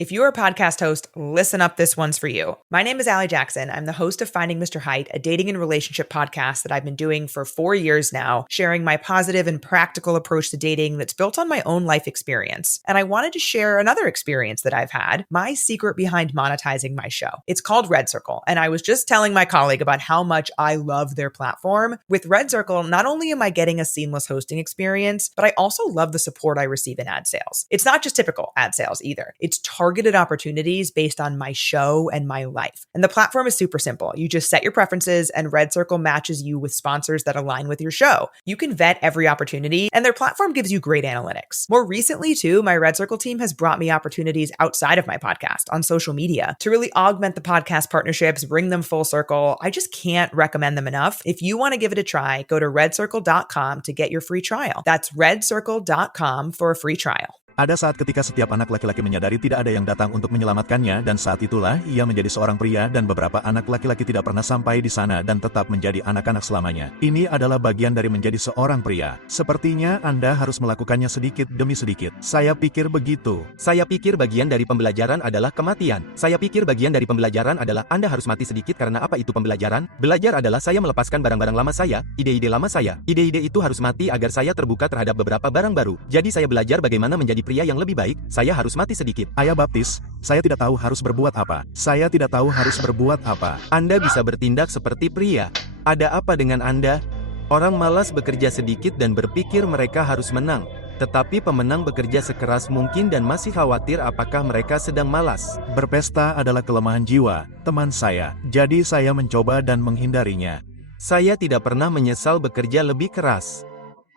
If you're a podcast host, listen up, this one's for you. My name is Allie Jackson. I'm the host of Finding Mr. Height, a dating and relationship podcast that I've been doing for 4 years now, sharing my positive and practical approach to dating that's built on my own life experience. And I wanted to share another experience that I've had, my secret behind monetizing my show. It's called Red Circle, and I was just telling my colleague about how much I love their platform. With Red Circle, not only am I getting a seamless hosting experience, but I also love the support I receive in ad sales. It's not just typical ad sales either. It's targeted opportunities based on my show and my life. And the platform is super simple. You just set your preferences and Red Circle matches you with sponsors that align with your show. You can vet every opportunity and their platform gives you great analytics. More recently too, my Red Circle team has brought me opportunities outside of my podcast on social media to really augment the podcast partnerships, bring them full circle. I just can't recommend them enough. If you want to give it a try, go to redcircle.com to get your free trial. That's redcircle.com for a free trial. Ada saat ketika setiap anak laki-laki menyadari tidak ada yang datang untuk menyelamatkannya dan saat itulah ia menjadi seorang pria dan beberapa anak laki-laki tidak pernah sampai di sana dan tetap menjadi anak-anak selamanya. Ini adalah bagian dari menjadi seorang pria. Sepertinya Anda harus melakukannya sedikit demi sedikit. Saya pikir begitu. Saya pikir bagian dari pembelajaran adalah kematian. Saya pikir bagian dari pembelajaran adalah Anda harus mati sedikit karena apa itu pembelajaran? Belajar adalah saya melepaskan barang-barang lama saya, ide-ide lama saya. Ide-ide itu harus mati agar saya terbuka terhadap beberapa barang baru. Jadi saya belajar bagaimana menjadi pria yang lebih baik, saya harus mati sedikit. Ayah baptis, saya tidak tahu harus berbuat apa. Saya tidak tahu harus berbuat apa. Anda bisa bertindak seperti pria. Ada apa dengan Anda? Orang malas bekerja sedikit dan berpikir mereka harus menang. Tetapi pemenang bekerja sekeras mungkin dan masih khawatir apakah mereka sedang malas. Berpesta adalah kelemahan jiwa, teman saya. Jadi saya mencoba dan menghindarinya. Saya tidak pernah menyesal bekerja lebih keras.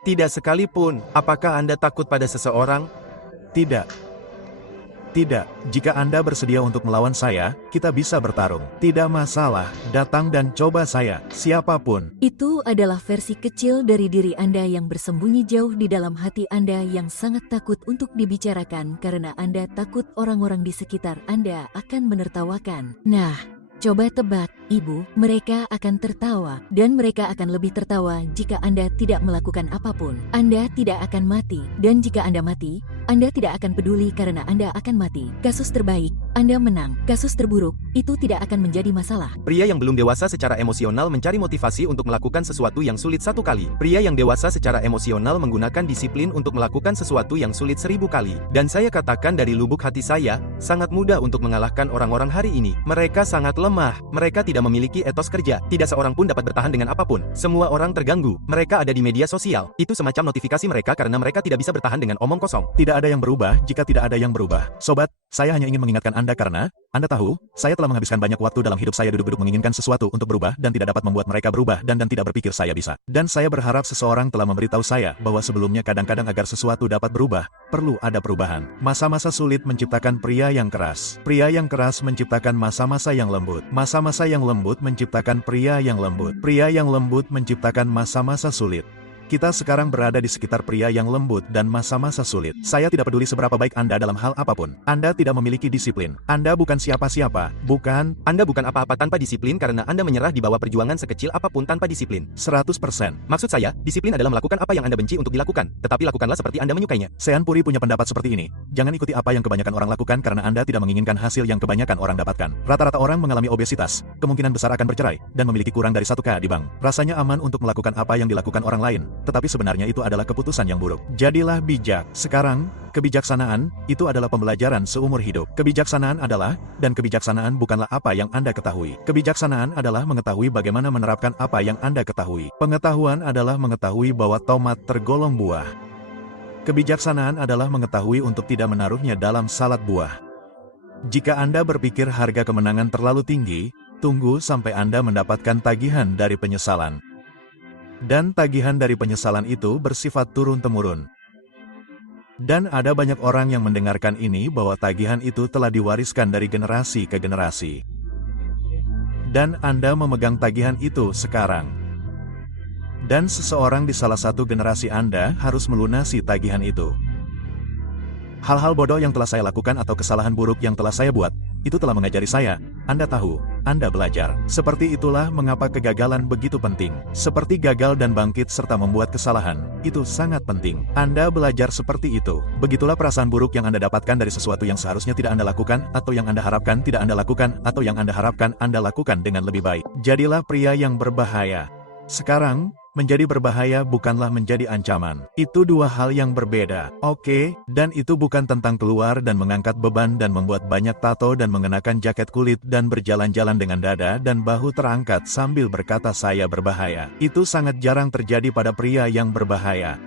Tidak sekalipun. Apakah Anda takut pada seseorang? Tidak. Tidak, jika Anda bersedia untuk melawan saya, kita bisa bertarung. Tidak masalah, datang dan coba saya, siapapun. Itu adalah versi kecil dari diri Anda yang bersembunyi jauh di dalam hati Anda yang sangat takut untuk dibicarakan karena Anda takut orang-orang di sekitar Anda akan menertawakan. Nah, coba tebak, Ibu, mereka akan tertawa, dan mereka akan lebih tertawa jika Anda tidak melakukan apapun. Anda tidak akan mati, dan jika Anda mati, Anda tidak akan peduli karena Anda akan mati. Kasus terbaik, Anda menang. Kasus terburuk, itu tidak akan menjadi masalah. Pria yang belum dewasa secara emosional mencari motivasi untuk melakukan sesuatu yang sulit 1 kali. Pria yang dewasa secara emosional menggunakan disiplin untuk melakukan sesuatu yang sulit 1000 kali. Dan saya katakan dari lubuk hati saya, sangat mudah untuk mengalahkan orang-orang hari ini. Mereka sangat lemah. Mereka tidak memiliki etos kerja. Tidak seorang pun dapat bertahan dengan apapun. Semua orang terganggu. Mereka ada di media sosial. Itu semacam notifikasi mereka karena mereka tidak bisa bertahan dengan omong kosong. Tidak ada yang berubah jika tidak ada yang berubah. Sobat, saya hanya ingin mengingatkan Anda karena, Anda tahu, saya telah menghabiskan banyak waktu dalam hidup saya duduk-duduk menginginkan sesuatu untuk berubah dan tidak dapat membuat mereka berubah dan tidak berpikir saya bisa. Dan saya berharap seseorang telah memberitahu saya bahwa sebelumnya kadang-kadang agar sesuatu dapat berubah, perlu ada perubahan. Masa-masa sulit menciptakan pria yang keras. Pria yang keras menciptakan masa-masa yang lembut. Masa-masa yang lembut menciptakan pria yang lembut. Pria yang lembut menciptakan masa-masa sulit. Kita sekarang berada di sekitar pria yang lembut dan masa-masa sulit. Saya tidak peduli seberapa baik Anda dalam hal apapun. Anda tidak memiliki disiplin. Anda bukan siapa-siapa. Bukan. Anda bukan apa-apa tanpa disiplin karena Anda menyerah di bawah perjuangan sekecil apapun tanpa disiplin. 100%. Maksud saya, disiplin adalah melakukan apa yang Anda benci untuk dilakukan, tetapi lakukanlah seperti Anda menyukainya. Sean Puri punya pendapat seperti ini. Jangan ikuti apa yang kebanyakan orang lakukan karena Anda tidak menginginkan hasil yang kebanyakan orang dapatkan. Rata-rata orang mengalami obesitas, kemungkinan besar akan bercerai, dan memiliki kurang dari 1K di bank. Rasanya aman untuk melakukan apa yang dilakukan orang lain, tetapi sebenarnya itu adalah keputusan yang buruk. Jadilah bijak. Sekarang, kebijaksanaan, itu adalah pembelajaran seumur hidup. Kebijaksanaan adalah, dan kebijaksanaan bukanlah apa yang Anda ketahui. Kebijaksanaan adalah mengetahui bagaimana menerapkan apa yang Anda ketahui. Pengetahuan adalah mengetahui bahwa tomat tergolong buah. Kebijaksanaan adalah mengetahui untuk tidak menaruhnya dalam salad buah. Jika Anda berpikir harga kemenangan terlalu tinggi, tunggu sampai Anda mendapatkan tagihan dari penyesalan. Dan tagihan dari penyesalan itu bersifat turun-temurun. Dan ada banyak orang yang mendengarkan ini bahwa tagihan itu telah diwariskan dari generasi ke generasi. Dan Anda memegang tagihan itu sekarang. Dan seseorang di salah satu generasi Anda harus melunasi tagihan itu. Hal-hal bodoh yang telah saya lakukan atau kesalahan buruk yang telah saya buat, Itu telah mengajari saya. Anda tahu, Anda belajar. Seperti itulah mengapa kegagalan begitu penting. Seperti gagal dan bangkit serta membuat kesalahan, itu sangat penting. Anda belajar seperti itu. Begitulah perasaan buruk yang Anda dapatkan dari sesuatu yang seharusnya tidak Anda lakukan, atau yang Anda harapkan tidak Anda lakukan, atau yang Anda harapkan Anda lakukan dengan lebih baik. Jadilah pria yang berbahaya. Sekarang, menjadi berbahaya bukanlah menjadi ancaman. Itu dua hal yang berbeda. Oke, dan itu bukan tentang keluar dan mengangkat beban dan membuat banyak tato dan mengenakan jaket kulit dan berjalan-jalan dengan dada dan bahu terangkat sambil berkata saya berbahaya. Itu sangat jarang terjadi pada pria yang berbahaya.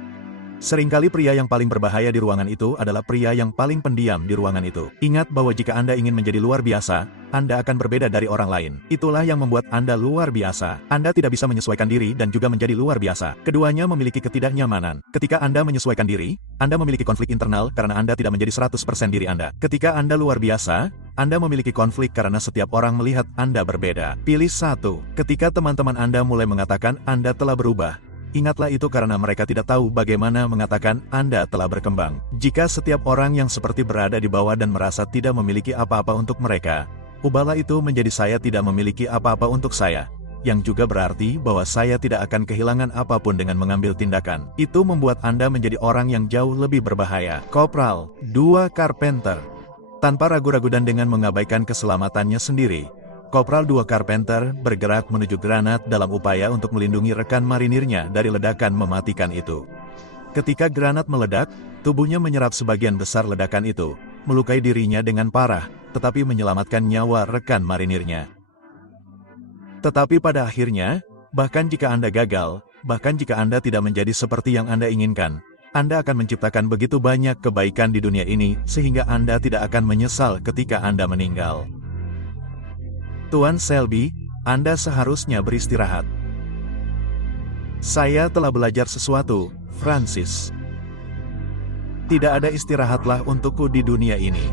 Seringkali pria yang paling berbahaya di ruangan itu adalah pria yang paling pendiam di ruangan itu. Ingat bahwa jika Anda ingin menjadi luar biasa, Anda akan berbeda dari orang lain. Itulah yang membuat Anda luar biasa. Anda tidak bisa menyesuaikan diri dan juga menjadi luar biasa. Keduanya memiliki ketidaknyamanan. Ketika Anda menyesuaikan diri, Anda memiliki konflik internal karena Anda tidak menjadi 100% diri Anda. Ketika Anda luar biasa, Anda memiliki konflik karena setiap orang melihat Anda berbeda. Pilih satu. Ketika teman-teman Anda mulai mengatakan Anda telah berubah, ingatlah itu karena mereka tidak tahu bagaimana mengatakan Anda telah berkembang. Jika setiap orang yang seperti berada di bawah dan merasa tidak memiliki apa-apa untuk mereka, ubahlah itu menjadi saya tidak memiliki apa-apa untuk saya. Yang juga berarti bahwa saya tidak akan kehilangan apapun dengan mengambil tindakan. Itu membuat Anda menjadi orang yang jauh lebih berbahaya. Kopral 2 Carpenter. Tanpa ragu-ragu dan dengan mengabaikan keselamatannya sendiri, Kopral 2 Carpenter bergerak menuju granat dalam upaya untuk melindungi rekan marinirnya dari ledakan mematikan itu. Ketika granat meledak, tubuhnya menyerap sebagian besar ledakan itu, melukai dirinya dengan parah, tetapi menyelamatkan nyawa rekan marinirnya. Tetapi pada akhirnya, bahkan jika Anda gagal, bahkan jika Anda tidak menjadi seperti yang Anda inginkan, Anda akan menciptakan begitu banyak kebaikan di dunia ini, sehingga Anda tidak akan menyesal ketika Anda meninggal. Tuan Selby, Anda seharusnya beristirahat. Saya telah belajar sesuatu, Francis. Tidak ada istirahatlah untukku di dunia ini.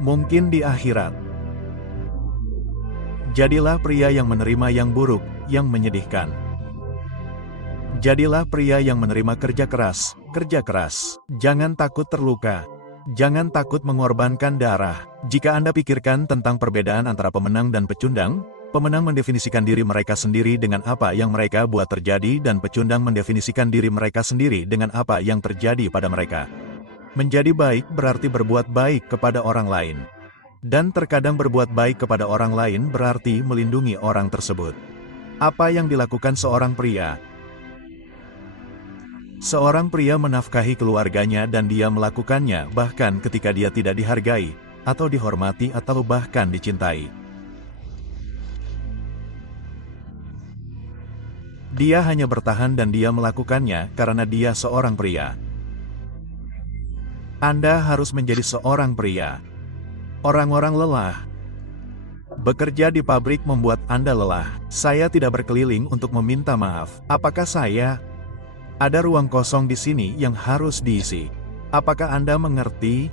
Mungkin di akhirat. Jadilah pria yang menerima yang buruk, yang menyedihkan. Jadilah pria yang menerima kerja keras, kerja keras. Jangan takut terluka. Jangan takut mengorbankan darah. Jika Anda pikirkan tentang perbedaan antara pemenang dan pecundang, pemenang mendefinisikan diri mereka sendiri dengan apa yang mereka buat terjadi dan pecundang mendefinisikan diri mereka sendiri dengan apa yang terjadi pada mereka. Menjadi baik berarti berbuat baik kepada orang lain. Dan terkadang berbuat baik kepada orang lain berarti melindungi orang tersebut. Apa yang dilakukan seorang pria? Seorang pria menafkahi keluarganya dan dia melakukannya bahkan ketika dia tidak dihargai, atau dihormati atau bahkan dicintai. Dia hanya bertahan dan dia melakukannya karena dia seorang pria. Anda harus menjadi seorang pria. Orang-orang lelah. Bekerja di pabrik membuat Anda lelah. Saya tidak berkeliling untuk meminta maaf. Apakah saya? Ada ruang kosong di sini yang harus diisi. Apakah Anda mengerti?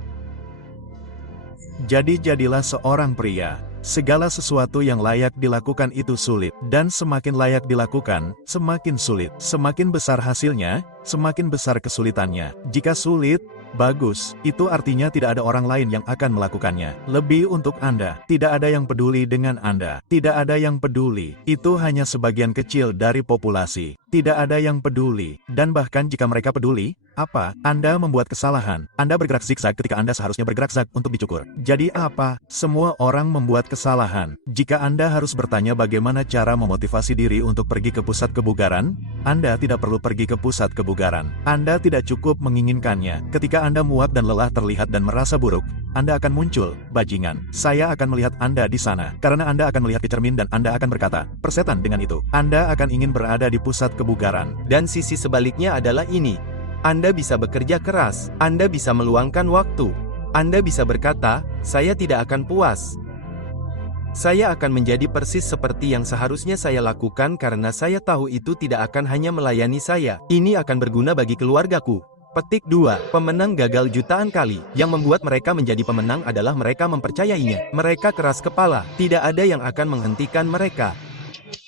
Jadi jadilah seorang pria. Segala sesuatu yang layak dilakukan itu sulit. Dan semakin layak dilakukan, semakin sulit. Semakin besar hasilnya, semakin besar kesulitannya. Jika sulit, bagus, itu artinya tidak ada orang lain yang akan melakukannya. Lebih untuk Anda. Tidak ada yang peduli dengan Anda. Tidak ada yang peduli. Itu hanya sebagian kecil dari populasi. Tidak ada yang peduli. Dan bahkan jika mereka peduli, apa? Anda membuat kesalahan. Anda bergerak zigzag ketika Anda seharusnya bergerak zag untuk dicukur. Jadi apa? Semua orang membuat kesalahan. Jika Anda harus bertanya bagaimana cara memotivasi diri untuk pergi ke pusat kebugaran, Anda tidak perlu pergi ke pusat kebugaran. Anda tidak cukup menginginkannya. Ketika Anda muak dan lelah terlihat dan merasa buruk, Anda akan muncul, bajingan. Saya akan melihat Anda di sana. Karena Anda akan melihat ke cermin dan Anda akan berkata, persetan dengan itu. Anda akan ingin berada di pusat kebugaran. Dan sisi sebaliknya adalah ini. Anda bisa bekerja keras, Anda bisa meluangkan waktu. Anda bisa berkata, saya tidak akan puas. Saya akan menjadi persis seperti yang seharusnya saya lakukan karena saya tahu itu tidak akan hanya melayani saya. Ini akan berguna bagi keluargaku. Petik 2. Pemenang gagal jutaan kali. Yang membuat mereka menjadi pemenang adalah mereka mempercayainya. Mereka keras kepala. Tidak ada yang akan menghentikan mereka.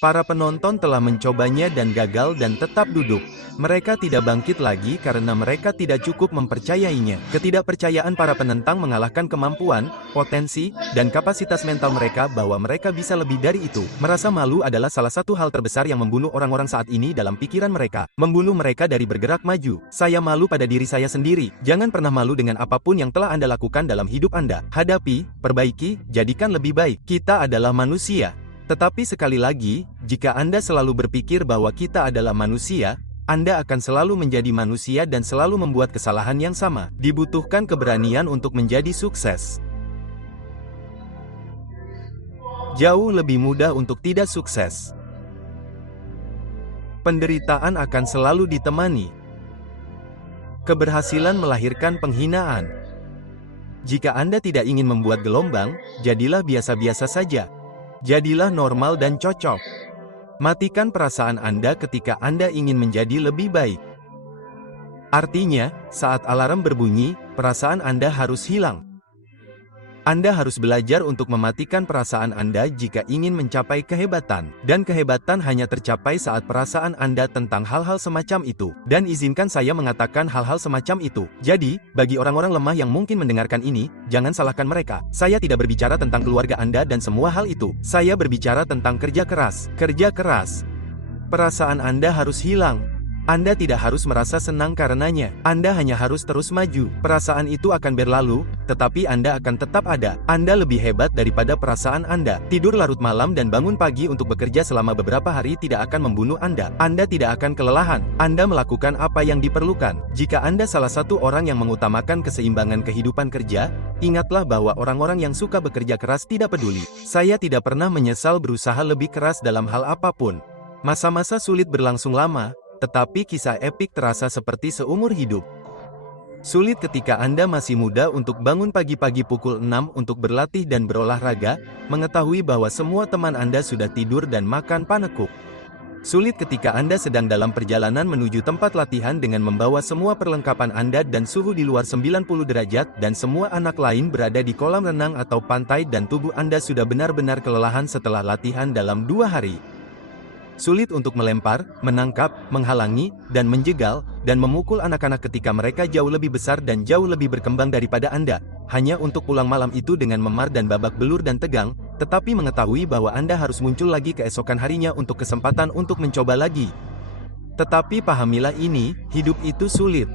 Para penonton telah mencobanya dan gagal dan tetap duduk. Mereka tidak bangkit lagi karena mereka tidak cukup mempercayainya. Ketidakpercayaan para penentang mengalahkan kemampuan, potensi, dan kapasitas mental mereka bahwa mereka bisa lebih dari itu. Merasa malu adalah salah satu hal terbesar yang membunuh orang-orang saat ini dalam pikiran mereka. Membunuh mereka dari bergerak maju. Saya malu pada diri saya sendiri. Jangan pernah malu dengan apapun yang telah Anda lakukan dalam hidup Anda. Hadapi, perbaiki, jadikan lebih baik. Kita adalah manusia. Tetapi sekali lagi, jika Anda selalu berpikir bahwa kita adalah manusia, Anda akan selalu menjadi manusia dan selalu membuat kesalahan yang sama. Dibutuhkan keberanian untuk menjadi sukses. Jauh lebih mudah untuk tidak sukses. Penderitaan akan selalu ditemani. Keberhasilan melahirkan penghinaan. Jika Anda tidak ingin membuat gelombang, jadilah biasa-biasa saja. Jadilah normal dan cocok. Matikan perasaan Anda ketika Anda ingin menjadi lebih baik. Artinya, saat alarm berbunyi, perasaan Anda harus hilang. Anda harus belajar untuk mematikan perasaan Anda jika ingin mencapai kehebatan. Dan kehebatan hanya tercapai saat perasaan Anda tentang hal-hal semacam itu. Dan izinkan saya mengatakan hal-hal semacam itu. Jadi, bagi orang-orang lemah yang mungkin mendengarkan ini, jangan salahkan mereka. Saya tidak berbicara tentang keluarga Anda dan semua hal itu. Saya berbicara tentang kerja keras. Kerja keras. Perasaan Anda harus hilang. Anda tidak harus merasa senang karenanya. Anda hanya harus terus maju. Perasaan itu akan berlalu, tetapi Anda akan tetap ada. Anda lebih hebat daripada perasaan Anda. Tidur larut malam dan bangun pagi untuk bekerja selama beberapa hari tidak akan membunuh Anda. Anda tidak akan kelelahan. Anda melakukan apa yang diperlukan. Jika Anda salah satu orang yang mengutamakan keseimbangan kehidupan kerja, ingatlah bahwa orang-orang yang suka bekerja keras tidak peduli. Saya tidak pernah menyesal berusaha lebih keras dalam hal apapun. Masa-masa sulit berlangsung lama, tetapi kisah epik terasa seperti seumur hidup. Sulit ketika Anda masih muda untuk bangun pagi-pagi pukul 6 untuk berlatih dan berolahraga, mengetahui bahwa semua teman Anda sudah tidur dan makan panekuk. Sulit ketika Anda sedang dalam perjalanan menuju tempat latihan dengan membawa semua perlengkapan Anda dan suhu di luar 90 derajat dan semua anak lain berada di kolam renang atau pantai dan tubuh Anda sudah benar-benar kelelahan setelah latihan dalam 2 hari. Sulit untuk melempar, menangkap, menghalangi, dan menjegal, dan memukul anak-anak ketika mereka jauh lebih besar dan jauh lebih berkembang daripada Anda, hanya untuk pulang malam itu dengan memar dan babak belur dan tegang, tetapi mengetahui bahwa Anda harus muncul lagi keesokan harinya untuk kesempatan untuk mencoba lagi. Tetapi pahamilah ini, hidup itu sulit.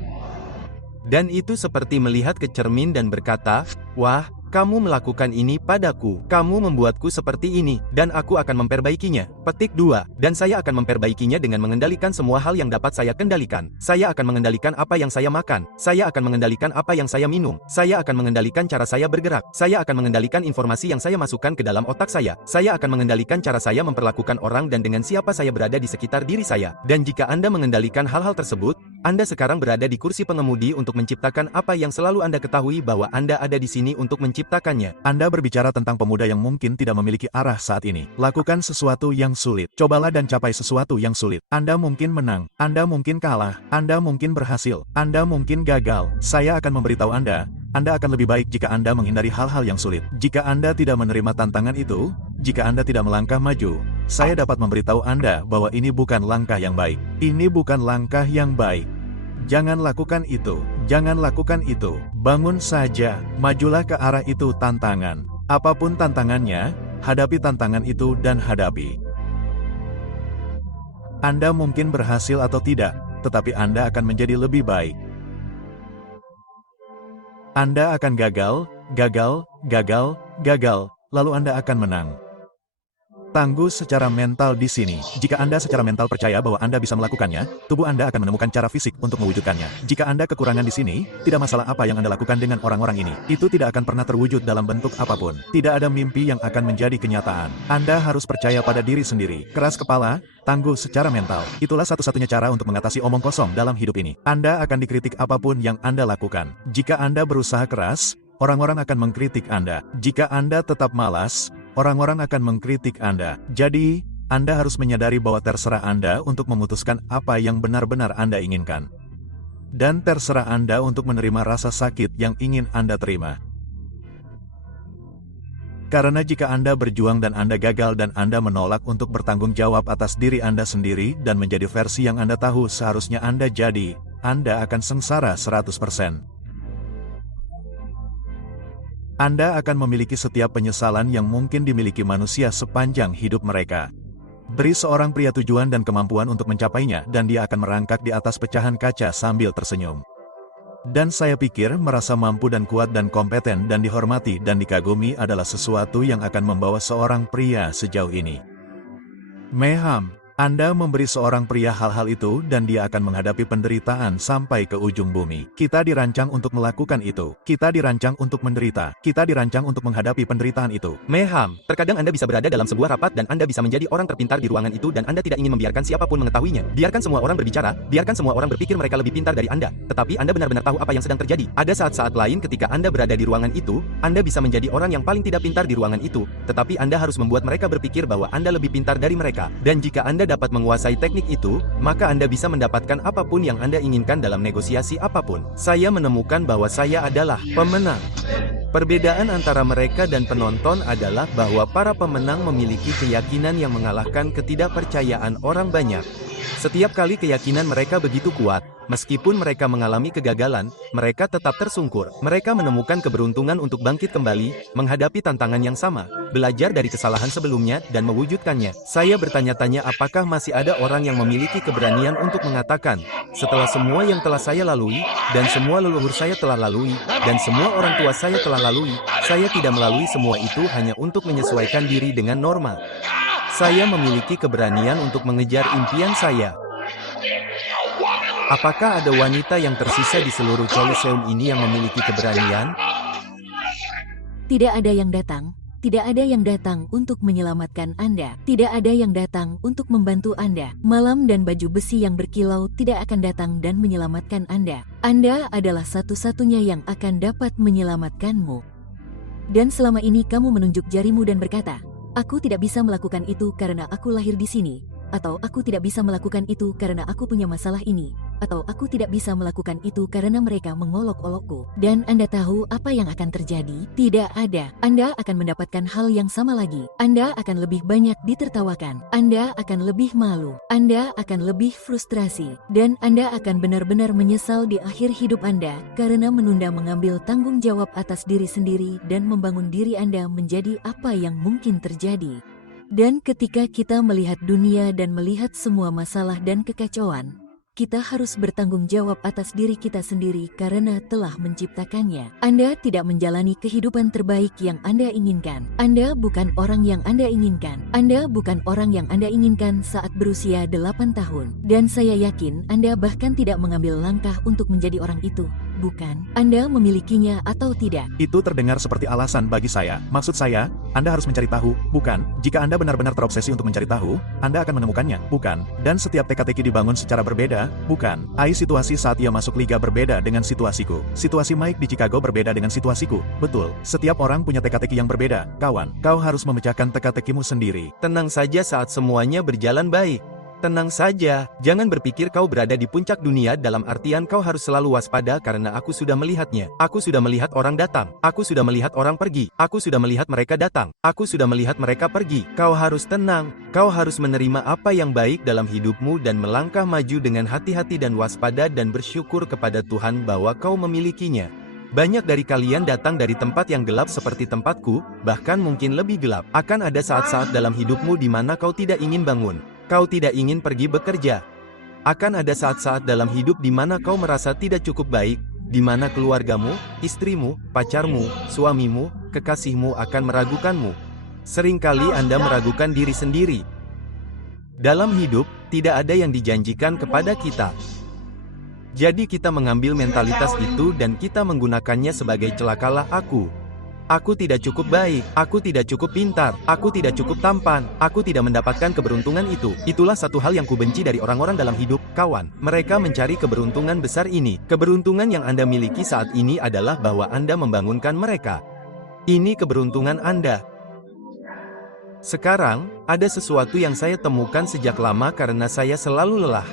Dan itu seperti melihat ke cermin dan berkata, "Wah, kamu melakukan ini padaku. Kamu membuatku seperti ini, dan aku akan memperbaikinya." Petik 2. Dan saya akan memperbaikinya dengan mengendalikan semua hal yang dapat saya kendalikan. Saya akan mengendalikan apa yang saya makan. Saya akan mengendalikan apa yang saya minum. Saya akan mengendalikan cara saya bergerak. Saya akan mengendalikan informasi yang saya masukkan ke dalam otak saya. Saya akan mengendalikan cara saya memperlakukan orang dan dengan siapa saya berada di sekitar diri saya. Dan jika Anda mengendalikan hal-hal tersebut, Anda sekarang berada di kursi pengemudi untuk menciptakan apa yang selalu Anda ketahui bahwa Anda ada di sini untuk menciptakannya. Anda berbicara tentang pemuda yang mungkin tidak memiliki arah saat ini. Lakukan sesuatu yang sulit. Cobalah dan capai sesuatu yang sulit. Anda mungkin menang. Anda mungkin kalah. Anda mungkin berhasil. Anda mungkin gagal. Saya akan memberitahu Anda akan lebih baik jika Anda menghindari hal-hal yang sulit. Jika Anda tidak menerima tantangan itu, jika Anda tidak melangkah maju, saya dapat memberitahu Anda bahwa ini bukan langkah yang baik. Ini bukan langkah yang baik. Jangan lakukan itu. Jangan lakukan itu. Bangun saja. Majulah ke arah itu tantangan. Apapun tantangannya, hadapi tantangan itu dan hadapi. Anda mungkin berhasil atau tidak, tetapi Anda akan menjadi lebih baik. Anda akan gagal, lalu Anda akan menang. Tangguh secara mental di sini. Jika Anda secara mental percaya bahwa Anda bisa melakukannya, tubuh Anda akan menemukan cara fisik untuk mewujudkannya. Jika Anda kekurangan di sini, tidak masalah apa yang Anda lakukan dengan orang-orang ini. Itu tidak akan pernah terwujud dalam bentuk apapun. Tidak ada mimpi yang akan menjadi kenyataan. Anda harus percaya pada diri sendiri. Keras kepala, tangguh secara mental. Itulah satu-satunya cara untuk mengatasi omong kosong dalam hidup ini. Anda akan dikritik apapun yang Anda lakukan. Jika Anda berusaha keras, orang-orang akan mengkritik Anda. Jika Anda tetap malas, orang-orang akan mengkritik Anda. Jadi, Anda harus menyadari bahwa terserah Anda untuk memutuskan apa yang benar-benar Anda inginkan. Dan terserah Anda untuk menerima rasa sakit yang ingin Anda terima. Karena jika Anda berjuang dan Anda gagal dan Anda menolak untuk bertanggung jawab atas diri Anda sendiri dan menjadi versi yang Anda tahu seharusnya Anda jadi, Anda akan sengsara 100%. Anda akan memiliki setiap penyesalan yang mungkin dimiliki manusia sepanjang hidup mereka. Beri seorang pria tujuan dan kemampuan untuk mencapainya dan dia akan merangkak di atas pecahan kaca sambil tersenyum. Dan saya pikir merasa mampu dan kuat dan kompeten dan dihormati dan dikagumi adalah sesuatu yang akan membawa seorang pria sejauh ini. Meham, Anda memberi seorang pria hal-hal itu dan dia akan menghadapi penderitaan sampai ke ujung bumi. Kita dirancang untuk melakukan itu. Kita dirancang untuk menderita. Kita dirancang untuk menghadapi penderitaan itu. Meham, terkadang Anda bisa berada dalam sebuah rapat dan Anda bisa menjadi orang terpintar di ruangan itu dan Anda tidak ingin membiarkan siapapun mengetahuinya. Biarkan semua orang berbicara, biarkan semua orang berpikir mereka lebih pintar dari Anda. Tetapi Anda benar-benar tahu apa yang sedang terjadi. Ada saat-saat lain ketika Anda berada di ruangan itu, Anda bisa menjadi orang yang paling tidak pintar di ruangan itu. Tetapi Anda harus membuat mereka berpikir bahwa Anda lebih pintar dari mereka. Dan jika Anda dapat menguasai teknik itu, maka Anda bisa mendapatkan apapun yang Anda inginkan dalam negosiasi apapun. Saya menemukan bahwa saya adalah pemenang. Perbedaan antara mereka dan penonton adalah bahwa para pemenang memiliki keyakinan yang mengalahkan ketidakpercayaan orang banyak. Setiap kali keyakinan mereka begitu kuat, meskipun mereka mengalami kegagalan, mereka tetap tersungkur. Mereka menemukan keberuntungan untuk bangkit kembali, menghadapi tantangan yang sama, belajar dari kesalahan sebelumnya, dan mewujudkannya. Saya bertanya-tanya apakah masih ada orang yang memiliki keberanian untuk mengatakan, setelah semua yang telah saya lalui, dan semua leluhur saya telah lalui, dan semua orang tua saya telah lalui, saya tidak melalui semua itu hanya untuk menyesuaikan diri dengan norma. Saya memiliki keberanian untuk mengejar impian saya. Apakah ada wanita yang tersisa di seluruh Coliseum ini yang memiliki keberanian? Tidak ada yang datang. Tidak ada yang datang untuk menyelamatkan Anda. Tidak ada yang datang untuk membantu Anda. Malam dan baju besi yang berkilau tidak akan datang dan menyelamatkan Anda. Anda adalah satu-satunya yang akan dapat menyelamatkanmu. Dan selama ini kamu menunjuk jarimu dan berkata, "Aku tidak bisa melakukan itu karena aku lahir di sini." Atau aku tidak bisa melakukan itu karena aku punya masalah ini. Atau aku tidak bisa melakukan itu karena mereka mengolok-olokku. Dan Anda tahu apa yang akan terjadi? Tidak ada. Anda akan mendapatkan hal yang sama lagi. Anda akan lebih banyak ditertawakan. Anda akan lebih malu. Anda akan lebih frustrasi. Dan Anda akan benar-benar menyesal di akhir hidup Anda karena menunda mengambil tanggung jawab atas diri sendiri dan membangun diri Anda menjadi apa yang mungkin terjadi. Dan ketika kita melihat dunia dan melihat semua masalah dan kekacauan, kita harus bertanggung jawab atas diri kita sendiri karena telah menciptakannya. Anda tidak menjalani kehidupan terbaik yang Anda inginkan. Anda bukan orang yang Anda inginkan. Anda bukan orang yang Anda inginkan saat berusia 8 tahun. Dan saya yakin Anda bahkan tidak mengambil langkah untuk menjadi orang itu. Bukan, Anda memilikinya atau tidak. Itu terdengar seperti alasan bagi saya. Maksud saya, Anda harus mencari tahu, bukan? Jika Anda benar-benar terobsesi untuk mencari tahu, Anda akan menemukannya, bukan? Dan setiap teka-teki dibangun secara berbeda, bukan? Situasi saat ia masuk liga berbeda dengan situasiku. Situasi Mike di Chicago berbeda dengan situasiku. Betul, setiap orang punya teka-teki yang berbeda. Kawan, kau harus memecahkan teka-tekimu sendiri. Tenang saja saat semuanya berjalan baik. Tenang saja, jangan berpikir kau berada di puncak dunia dalam artian kau harus selalu waspada karena aku sudah melihatnya. Aku sudah melihat orang datang. Aku sudah melihat orang pergi. Aku sudah melihat mereka datang. Aku sudah melihat mereka pergi. Kau harus tenang. Kau harus menerima apa yang baik dalam hidupmu dan melangkah maju dengan hati-hati dan waspada dan bersyukur kepada Tuhan bahwa kau memilikinya. Banyak dari kalian datang dari tempat yang gelap seperti tempatku, bahkan mungkin lebih gelap. Akan ada saat-saat dalam hidupmu di mana kau tidak ingin bangun. Kau tidak ingin pergi bekerja. Akan ada saat-saat dalam hidup di mana kau merasa tidak cukup baik, di mana keluargamu, istrimu, pacarmu, suamimu, kekasihmu akan meragukanmu. Seringkali Anda meragukan diri sendiri. Dalam hidup, tidak ada yang dijanjikan kepada kita. Jadi kita mengambil mentalitas itu dan kita menggunakannya sebagai celakalah aku. Aku tidak cukup baik, aku tidak cukup pintar, aku tidak cukup tampan, aku tidak mendapatkan keberuntungan itu. Itulah satu hal yang kubenci dari orang-orang dalam hidup, kawan. Mereka mencari keberuntungan besar ini. Keberuntungan yang Anda miliki saat ini adalah bahwa Anda membangunkan mereka. Ini keberuntungan Anda. Sekarang, ada sesuatu yang saya temukan sejak lama karena saya selalu lelah.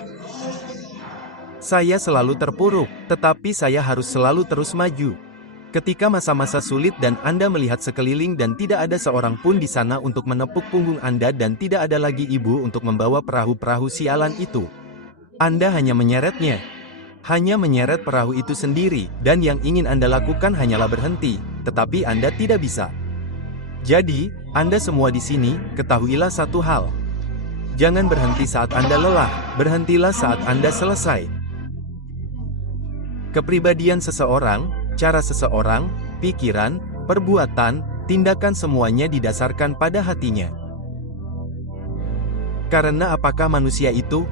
Saya selalu terpuruk, tetapi saya harus selalu terus maju. Ketika masa-masa sulit dan Anda melihat sekeliling dan tidak ada seorang pun di sana untuk menepuk punggung Anda dan tidak ada lagi ibu untuk membawa perahu-perahu sialan itu, Anda hanya menyeretnya. Hanya menyeret perahu itu sendiri, dan yang ingin Anda lakukan hanyalah berhenti, tetapi Anda tidak bisa. Jadi, Anda semua di sini, ketahuilah satu hal. Jangan berhenti saat Anda lelah, berhentilah saat Anda selesai. Kepribadian seseorang, cara seseorang, pikiran, perbuatan, tindakan semuanya didasarkan pada hatinya. Karena apakah manusia itu?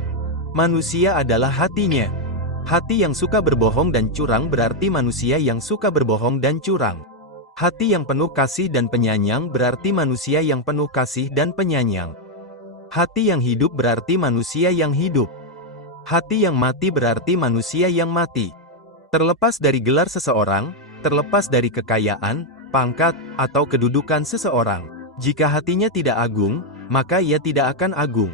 Manusia adalah hatinya. Hati yang suka berbohong dan curang berarti manusia yang suka berbohong dan curang. Hati yang penuh kasih dan penyayang berarti manusia yang penuh kasih dan penyayang. Hati yang hidup berarti manusia yang hidup. Hati yang mati berarti manusia yang mati. Terlepas dari gelar seseorang, terlepas dari kekayaan, pangkat, atau kedudukan seseorang, jika hatinya tidak agung, maka ia tidak akan agung.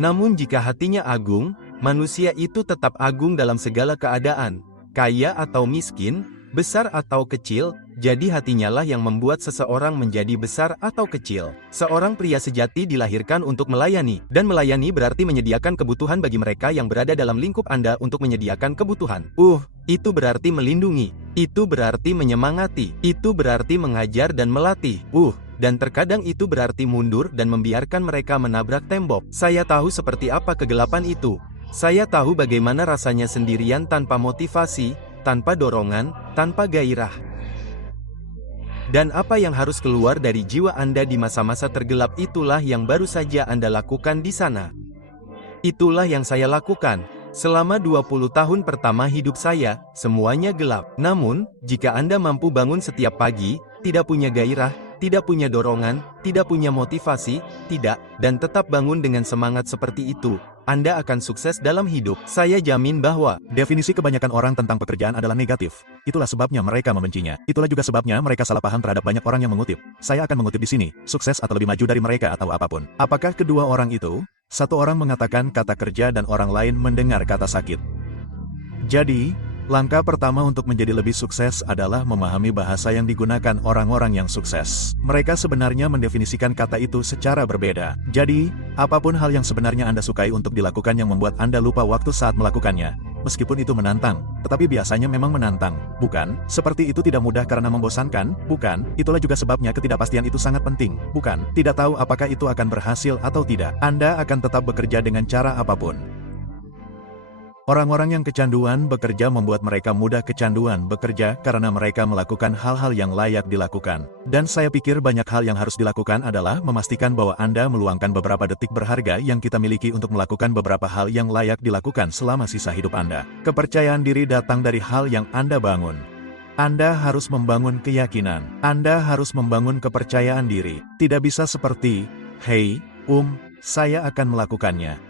Namun jika hatinya agung, manusia itu tetap agung dalam segala keadaan, kaya atau miskin, besar atau kecil, jadi hatinya lah yang membuat seseorang menjadi besar atau kecil. Seorang pria sejati dilahirkan untuk melayani, dan melayani berarti menyediakan kebutuhan bagi mereka yang berada dalam lingkup Anda untuk menyediakan kebutuhan. Itu berarti melindungi, itu berarti menyemangati, itu berarti mengajar dan melatih. Dan terkadang itu berarti mundur dan membiarkan mereka menabrak tembok. Saya tahu seperti apa kegelapan itu. Saya tahu bagaimana rasanya sendirian tanpa motivasi, tanpa dorongan, tanpa gairah. Dan apa yang harus keluar dari jiwa Anda di masa-masa tergelap itulah yang baru saja Anda lakukan di sana. Itulah yang saya lakukan. Selama 20 tahun pertama hidup saya, semuanya gelap. Namun, jika Anda mampu bangun setiap pagi, tidak punya gairah, tidak punya dorongan, tidak punya motivasi, dan tetap bangun dengan semangat seperti itu, Anda akan sukses dalam hidup. Saya jamin bahwa Definisi kebanyakan orang tentang pekerjaan adalah negatif. Itulah sebabnya mereka membencinya. Itulah juga sebabnya mereka salah paham terhadap banyak orang yang mengutip. Saya akan mengutip di sini, sukses atau lebih maju dari mereka atau apapun. Apakah kedua orang itu? Satu orang mengatakan kata kerja dan orang lain mendengar kata sakit. Jadi, langkah pertama untuk menjadi lebih sukses adalah memahami bahasa yang digunakan orang-orang yang sukses. Mereka sebenarnya mendefinisikan kata itu secara berbeda. Jadi, apapun hal yang sebenarnya Anda sukai untuk dilakukan yang membuat Anda lupa waktu saat melakukannya, meskipun itu menantang, tetapi biasanya memang menantang, bukan? Seperti itu tidak mudah karena membosankan, bukan? Itulah juga sebabnya ketidakpastian itu sangat penting, bukan? Tidak tahu apakah itu akan berhasil atau tidak. Anda akan tetap bekerja dengan cara apapun. Orang-orang yang kecanduan bekerja membuat mereka mudah kecanduan bekerja karena mereka melakukan hal-hal yang layak dilakukan. Dan saya pikir banyak hal yang harus dilakukan adalah memastikan bahwa Anda meluangkan beberapa detik berharga yang kita miliki untuk melakukan beberapa hal yang layak dilakukan selama sisa hidup Anda. Kepercayaan diri datang dari hal yang Anda bangun. Anda harus membangun keyakinan. Anda harus membangun kepercayaan diri. Tidak bisa seperti, "Hei, saya akan melakukannya."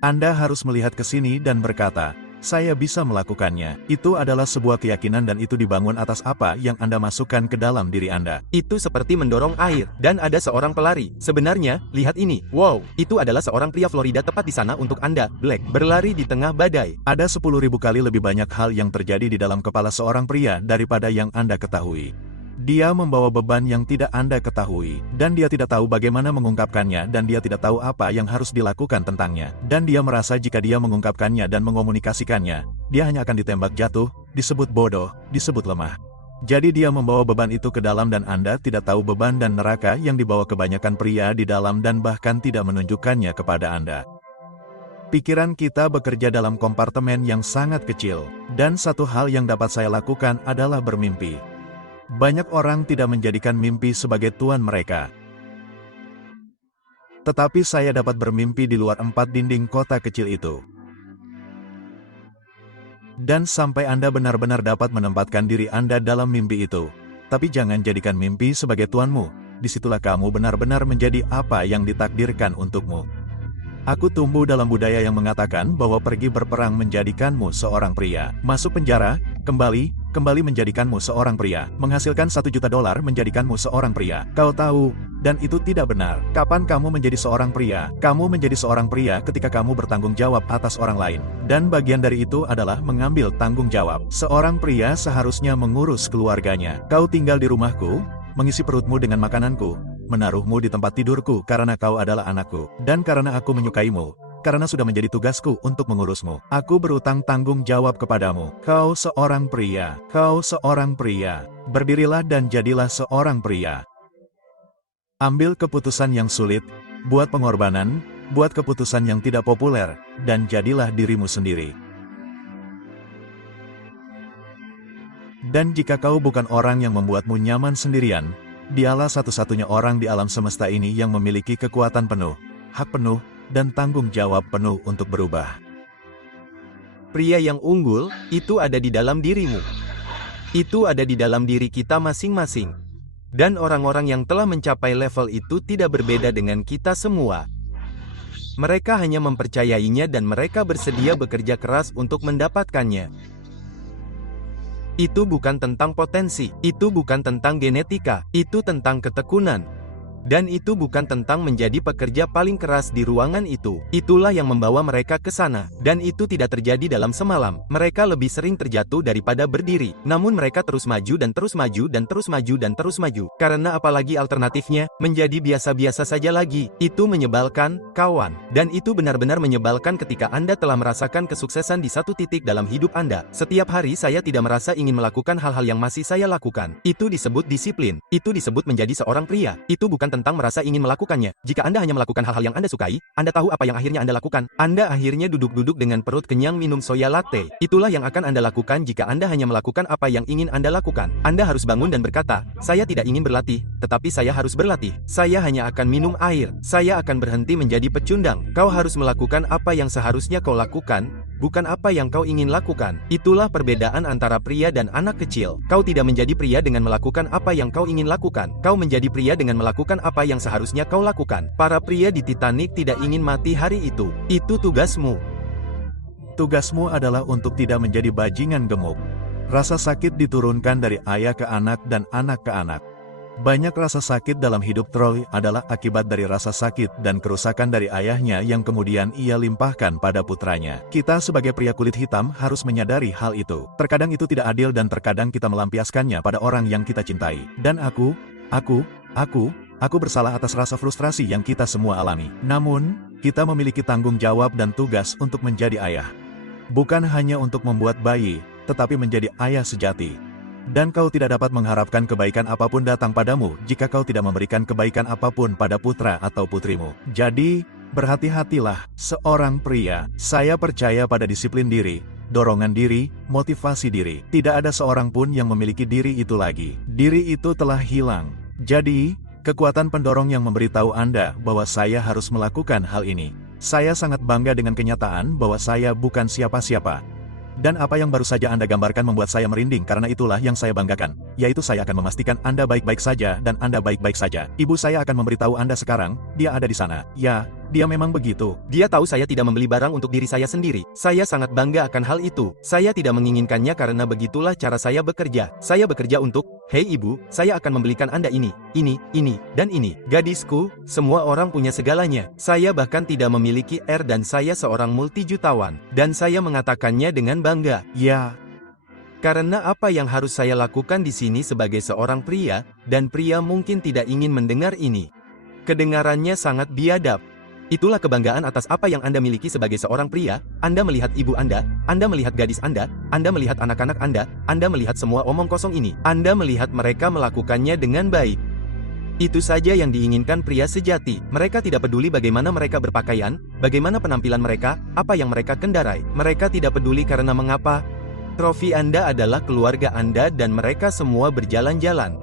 Anda harus melihat ke sini dan berkata, "Saya bisa melakukannya." Itu adalah sebuah keyakinan dan itu dibangun atas apa yang Anda masukkan ke dalam diri Anda. Itu seperti mendorong air, dan ada seorang pelari. Sebenarnya, lihat ini. Wow, itu adalah seorang pria Florida tepat di sana untuk Anda, Black, berlari di tengah badai. Ada 10.000 kali lebih banyak hal yang terjadi di dalam kepala seorang pria daripada yang Anda ketahui. Dia membawa beban yang tidak Anda ketahui, dan dia tidak tahu bagaimana mengungkapkannya dan dia tidak tahu apa yang harus dilakukan tentangnya. Dan dia merasa jika dia mengungkapkannya dan mengomunikasikannya, dia hanya akan ditembak jatuh, disebut bodoh, disebut lemah. Jadi dia membawa beban itu ke dalam dan Anda tidak tahu beban dan neraka yang dibawa kebanyakan pria di dalam dan bahkan tidak menunjukkannya kepada Anda. Pikiran kita bekerja dalam kompartemen yang sangat kecil, dan satu hal yang dapat saya lakukan adalah bermimpi. Banyak orang tidak menjadikan mimpi sebagai tuan mereka. Tetapi saya dapat bermimpi di luar 4 dinding kota kecil itu. Dan sampai Anda benar-benar dapat menempatkan diri Anda dalam mimpi itu. Tapi jangan jadikan mimpi sebagai tuanmu. Disitulah kamu benar-benar menjadi apa yang ditakdirkan untukmu. Aku tumbuh dalam budaya yang mengatakan bahwa pergi berperang menjadikanmu seorang pria. Masuk penjara, kembali, kembali menjadikanmu seorang pria. Menghasilkan $1 juta menjadikanmu seorang pria. Kau tahu, dan itu tidak benar. Kapan kamu menjadi seorang pria? Kamu menjadi seorang pria ketika kamu bertanggung jawab atas orang lain. Dan bagian dari itu adalah mengambil tanggung jawab. Seorang pria seharusnya mengurus keluarganya. Kau tinggal di rumahku, mengisi perutmu dengan makananku, menaruhmu di tempat tidurku karena kau adalah anakku. Dan karena aku menyukaimu, karena sudah menjadi tugasku untuk mengurusmu. Aku berutang tanggung jawab kepadamu. Kau seorang pria. Kau seorang pria. Berdirilah dan jadilah seorang pria. Ambil keputusan yang sulit, buat pengorbanan, buat keputusan yang tidak populer, dan jadilah dirimu sendiri. Dan jika kau bukan orang yang membuatmu nyaman sendirian, dialah satu-satunya orang di alam semesta ini yang memiliki kekuatan penuh, hak penuh, dan tanggung jawab penuh untuk berubah. Pria yang unggul, itu ada di dalam dirimu. Itu ada di dalam diri kita masing-masing. Dan orang-orang yang telah mencapai level itu tidak berbeda dengan kita semua. Mereka hanya mempercayainya dan mereka bersedia bekerja keras untuk mendapatkannya. Itu bukan tentang potensi, itu bukan tentang genetika, itu tentang ketekunan. Dan itu bukan tentang menjadi pekerja paling keras di ruangan itu. Itulah yang membawa mereka ke sana. Dan itu tidak terjadi dalam semalam. Mereka lebih sering terjatuh daripada berdiri. Namun mereka terus maju dan terus maju dan terus maju dan terus maju. Karena apalagi alternatifnya, menjadi biasa-biasa saja lagi. Itu menyebalkan, kawan. Dan itu benar-benar menyebalkan ketika Anda telah merasakan kesuksesan di satu titik dalam hidup Anda. Setiap hari saya tidak merasa ingin melakukan hal-hal yang masih saya lakukan. Itu disebut disiplin. Itu disebut menjadi seorang pria. Itu bukan tentang merasa ingin melakukannya. Jika Anda hanya melakukan hal-hal yang Anda sukai, Anda tahu apa yang akhirnya Anda lakukan. Anda akhirnya duduk-duduk dengan perut kenyang minum soya latte. Itulah yang akan Anda lakukan jika Anda hanya melakukan apa yang ingin Anda lakukan. Anda harus bangun dan berkata, saya tidak ingin berlatih, tetapi saya harus berlatih. Saya hanya akan minum air. Saya akan berhenti menjadi pecundang. Kau harus melakukan apa yang seharusnya kau lakukan, bukan apa yang kau ingin lakukan. Itulah perbedaan antara pria dan anak kecil. Kau tidak menjadi pria dengan melakukan apa yang kau ingin lakukan. Kau menjadi pria dengan melakukan apa yang seharusnya kau lakukan. Para pria di Titanic tidak ingin mati hari itu. Itu tugasmu. Tugasmu adalah untuk tidak menjadi bajingan gemuk. Rasa sakit diturunkan dari ayah ke anak dan anak ke anak. Banyak rasa sakit dalam hidup Troy adalah akibat dari rasa sakit dan kerusakan dari ayahnya yang kemudian ia limpahkan pada putranya. Kita sebagai pria kulit hitam harus menyadari hal itu. Terkadang itu tidak adil dan terkadang kita melampiaskannya pada orang yang kita cintai. Dan aku bersalah atas rasa frustrasi yang kita semua alami. Namun, kita memiliki tanggung jawab dan tugas untuk menjadi ayah. Bukan hanya untuk membuat bayi, tetapi menjadi ayah sejati. Dan kau tidak dapat mengharapkan kebaikan apapun datang padamu jika kau tidak memberikan kebaikan apapun pada putra atau putrimu. Jadi, berhati-hatilah, seorang pria. Saya percaya pada disiplin diri, dorongan diri, motivasi diri. Tidak ada seorang pun yang memiliki diri itu lagi. Diri itu telah hilang. Jadi, kekuatan pendorong yang memberitahu Anda bahwa saya harus melakukan hal ini. Saya sangat bangga dengan kenyataan bahwa saya bukan siapa-siapa. Dan apa yang baru saja Anda gambarkan membuat saya merinding karena itulah yang saya banggakan, yaitu saya akan memastikan Anda baik-baik saja dan Anda baik-baik saja. Ibu saya akan memberitahu Anda sekarang, dia ada di sana. Ya, dia memang begitu. Dia tahu saya tidak membeli barang untuk diri saya sendiri. Saya sangat bangga akan hal itu. Saya tidak menginginkannya karena begitulah cara saya bekerja. Saya bekerja untuk, hei ibu, saya akan membelikan Anda ini, dan ini. Gadisku, semua orang punya segalanya. Saya bahkan tidak memiliki dan saya seorang multijutawan. Dan saya mengatakannya dengan bangga. Ya. Karena apa yang harus saya lakukan di sini sebagai seorang pria, dan pria mungkin tidak ingin mendengar ini. Kedengarannya sangat biadab. Itulah kebanggaan atas apa yang Anda miliki sebagai seorang pria. Anda melihat ibu Anda melihat gadis Anda melihat anak-anak Anda melihat semua omong kosong ini. Anda melihat mereka melakukannya dengan baik. Itu saja yang diinginkan pria sejati. Mereka tidak peduli bagaimana mereka berpakaian, bagaimana penampilan mereka, apa yang mereka kendarai. Mereka tidak peduli karena mengapa. Trofi Anda adalah keluarga Anda dan mereka semua berjalan-jalan.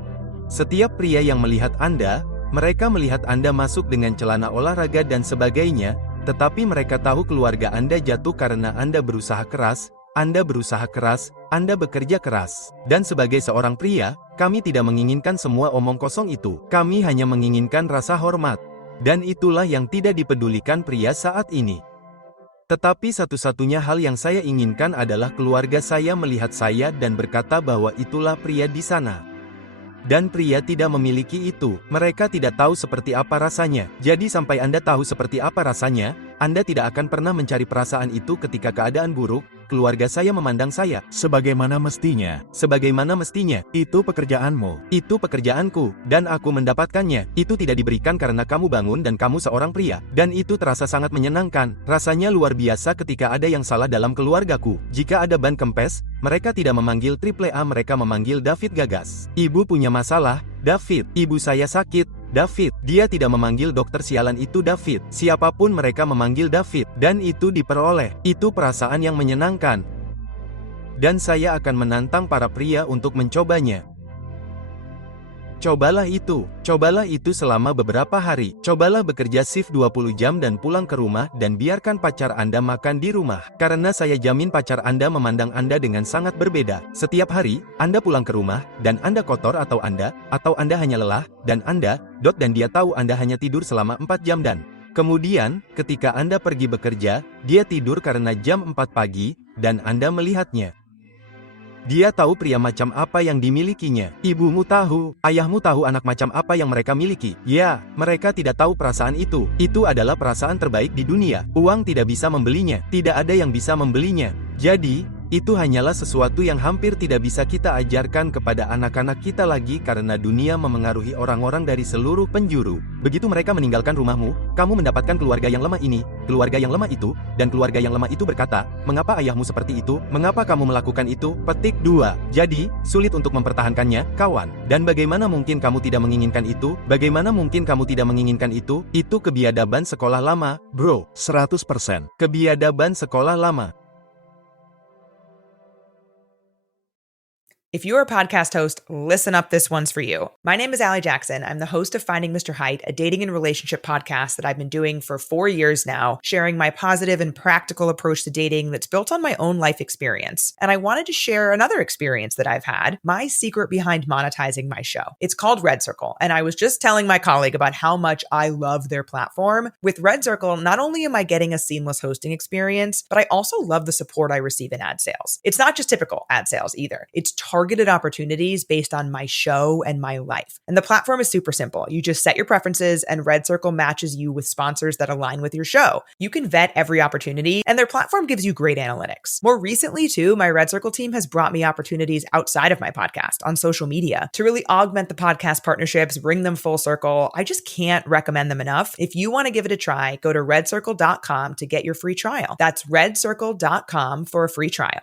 Setiap pria yang melihat Anda, mereka melihat Anda masuk dengan celana olahraga dan sebagainya, tetapi mereka tahu keluarga Anda jatuh karena Anda berusaha keras, Anda bekerja keras. Dan sebagai seorang pria, kami tidak menginginkan semua omong kosong itu. Kami hanya menginginkan rasa hormat. Dan itulah yang tidak dipedulikan pria saat ini. Tetapi satu-satunya hal yang saya inginkan adalah keluarga saya melihat saya dan berkata bahwa itulah pria di sana. Dan pria tidak memiliki itu. Mereka tidak tahu seperti apa rasanya. Jadi sampai Anda tahu seperti apa rasanya, Anda tidak akan pernah mencari perasaan itu ketika keadaan buruk. Keluarga saya memandang saya Sebagaimana mestinya. sebagaimana mestinya. Itu pekerjaanmu. Itu pekerjaanku, dan aku mendapatkannya. Itu tidak diberikan karena kamu bangun dan kamu seorang pria. Dan itu terasa sangat menyenangkan. Rasanya luar biasa ketika ada yang salah dalam keluargaku. Jika ada ban kempes, mereka tidak memanggil AAA, mereka memanggil David Gagas. Ibu punya masalah, David. Ibu saya sakit, David. Dia tidak memanggil dokter sialan itu David. Siapapun mereka memanggil David. Dan itu diperoleh. Itu perasaan yang menyenangkan. Dan saya akan menantang para pria untuk mencobanya. Cobalah itu selama beberapa hari. Cobalah bekerja shift 20 jam dan pulang ke rumah dan biarkan pacar Anda makan di rumah. Karena saya jamin pacar Anda memandang Anda dengan sangat berbeda. Setiap hari, Anda pulang ke rumah, dan Anda kotor atau Anda hanya lelah, dan dan dia tahu Anda hanya tidur selama 4 jam dan kemudian, ketika Anda pergi bekerja, dia tidur karena jam 4 pagi, dan Anda melihatnya. Dia tahu pria macam apa yang dimilikinya. Ibumu tahu, ayahmu tahu anak macam apa yang mereka miliki. Ya, mereka tidak tahu perasaan itu. Itu adalah perasaan terbaik di dunia. Uang tidak bisa membelinya. Tidak ada yang bisa membelinya. Jadi, itu hanyalah sesuatu yang hampir tidak bisa kita ajarkan kepada anak-anak kita lagi karena dunia memengaruhi orang-orang dari seluruh penjuru. Begitu mereka meninggalkan rumahmu, kamu mendapatkan keluarga yang lemah ini, keluarga yang lemah itu, dan keluarga yang lemah itu berkata, "Mengapa ayahmu seperti itu? Mengapa kamu melakukan itu?" Petik 2. Jadi, sulit untuk mempertahankannya, kawan. Dan bagaimana mungkin kamu tidak menginginkan itu? Bagaimana mungkin kamu tidak menginginkan itu? Itu kebiadaban sekolah lama, bro. 100%. Kebiadaban sekolah lama. If you're a podcast host, listen up, this one's for you. My name is Allie Jackson. I'm the host of Finding Mr. Height, a dating and relationship podcast that I've been doing for 4 years now, sharing my positive and practical approach to dating that's built on my own life experience. And I wanted to share another experience that I've had, my secret behind monetizing my show. It's called Red Circle, and I was just telling my colleague about how much I love their platform. With Red Circle, not only am I getting a seamless hosting experience, but I also love the support I receive in ad sales. It's not just typical ad sales either. It's targeted opportunities based on my show and my life. And the platform is super simple. You just set your preferences and Red Circle matches you with sponsors that align with your show. You can vet every opportunity and their platform gives you great analytics. More recently too, my Red Circle team has brought me opportunities outside of my podcast on social media to really augment the podcast partnerships, bring them full circle. I just can't recommend them enough. If you want to give it a try, go to redcircle.com to get your free trial. That's redcircle.com for a free trial.